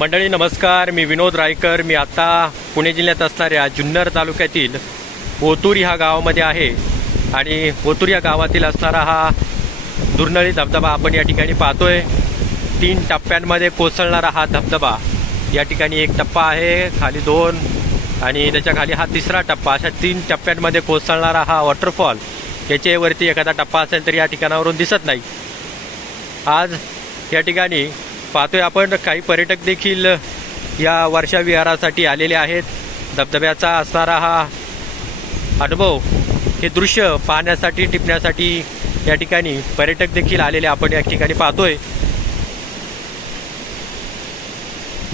मंडळी नमस्कार, मी विनोद रायकर. मी आता पुणे जिल्ह्यात असणाऱ्या जुन्नर तालुक्यातील ओतूर ह्या गावामध्ये आहे आणि ओतूर या गावातील असणारा हा दुर्नळी धबधबा आपण या ठिकाणी पाहतोय. 3 टप्प्यांमध्ये कोसळणारा हा धबधबा. या ठिकाणी एक टप्पा आहे, खाली 2 आणि त्याच्या खाली हा 3रा टप्पा. अशा 3 टप्प्यांमध्ये कोसळणारा हा वॉटरफॉल. याच्यावरती एखादा टप्पा असेल तर या ठिकाणावरून दिसत नाही. आज या ठिकाणी पाहतोय आपण काही पर्यटक देखील या वर्षा विहारासाठी आलेले आहेत. धबधब्याचा असणारा हा अनुभव, हे दृश्य पाहण्यासाठी टिपण्यासाठी या ठिकाणी पर्यटक देखील आलेले आपण या ठिकाणी पाहतोय.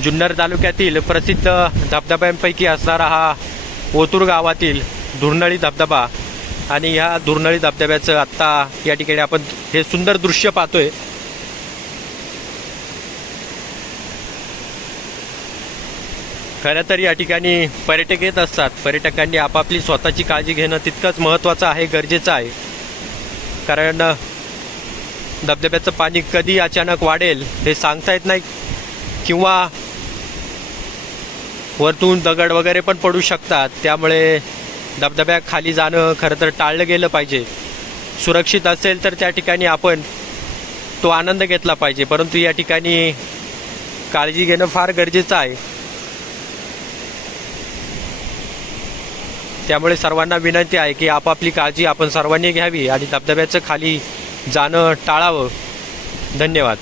जुन्नर तालुक्यातील प्रसिद्ध धबधब्यांपैकी असणारा हा ओतूर गावातील दुर्नळी धबधबा आणि ह्या दुर्नळी धबधब्याचं आत्ता या ठिकाणी आपण हे सुंदर दृश्य पाहतोय. खरं तर या ठिकाणी पर्यटक येत असतात. पर्यटकांनी आपापली स्वतःची काळजी घेणं तितकंच महत्त्वाचं आहे, गरजेचं आहे. कारण धबधब्याचं पाणी कधी अचानक वाढेल हे सांगता येत नाही, किंवा वरतून दगड वगैरे पण पडू शकतात. त्यामुळे धबधब्याखाली जाणं खरं तर टाळलं गेलं पाहिजे. सुरक्षित असेल तर त्या ठिकाणी आपण तो आनंद घेतला पाहिजे, परंतु या ठिकाणी काळजी घेणं फार गरजेचं आहे. त्यामुळे सर्वांना विनंती आहे की आपापली काळजी आपण सर्वांनी घ्यावी आणि धबधब्याचं खाली जाणं टाळावं. धन्यवाद.